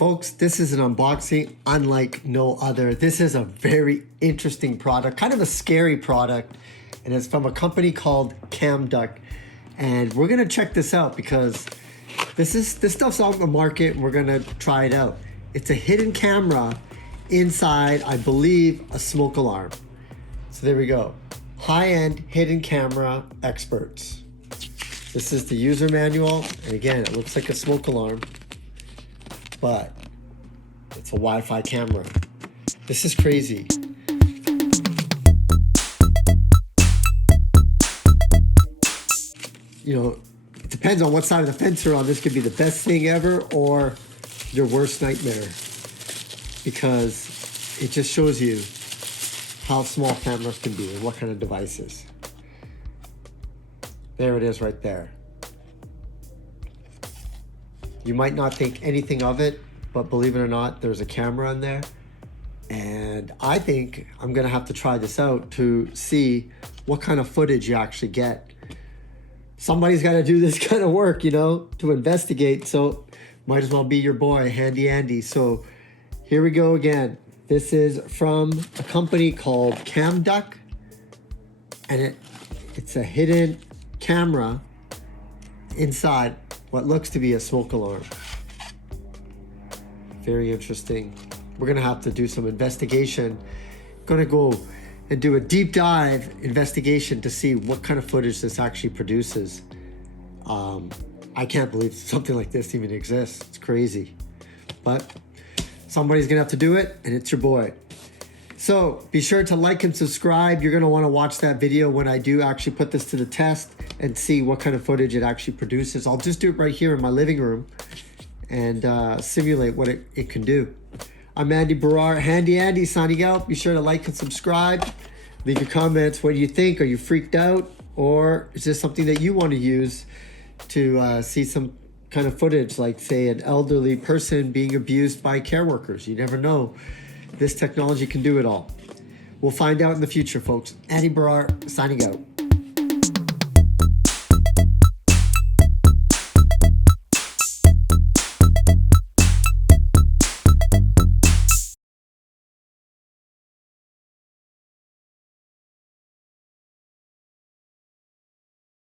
Folks, this is an unboxing unlike no other. This is a very interesting product, kind of a scary product, and it's from a company called Camduck. And we're gonna check this out because this stuff's out in the market and we're gonna try it out. It's a hidden camera inside, I believe, a smoke alarm. So there we go. High-end hidden camera experts. This is the user manual, and again, it looks like a smoke alarm, but it's a Wi-Fi camera. This is crazy. You know, it depends on what side of the fence you're on. This could be the best thing ever or your worst nightmare, because it just shows you how small cameras can be and what kind of devices. There it is right there. You might not think anything of it, but believe it or not, there's a camera in there. And I think I'm gonna have to try this out to see what kind of footage you actually get. Somebody's gotta do this kind of work, you know, to investigate. So might as well be your boy, Handy Andy. So here we go again. This is from a company called Camduck, and it's a hidden camera inside what looks to be a smoke alarm. Very interesting. We're gonna have to do some investigation. Gonna go and do a deep dive investigation to see what kind of footage this actually produces. I can't believe something like this even exists. It's crazy. But somebody's gonna have to do it, and it's your boy. So be sure to like and subscribe. You're gonna wanna watch that video when I do actually put this to the test and see what kind of footage it actually produces. I'll just do it right here in my living room and simulate what it can do. I'm Andy Baryer, Handy Andy signing out. Be sure to like and subscribe. Leave your comments. What do you think? Are you freaked out? Or is this something that you want to use to see some kind of footage, like say an elderly person being abused by care workers? You never know. This technology can do it all. We'll find out in the future, folks. Andy Baryer signing out.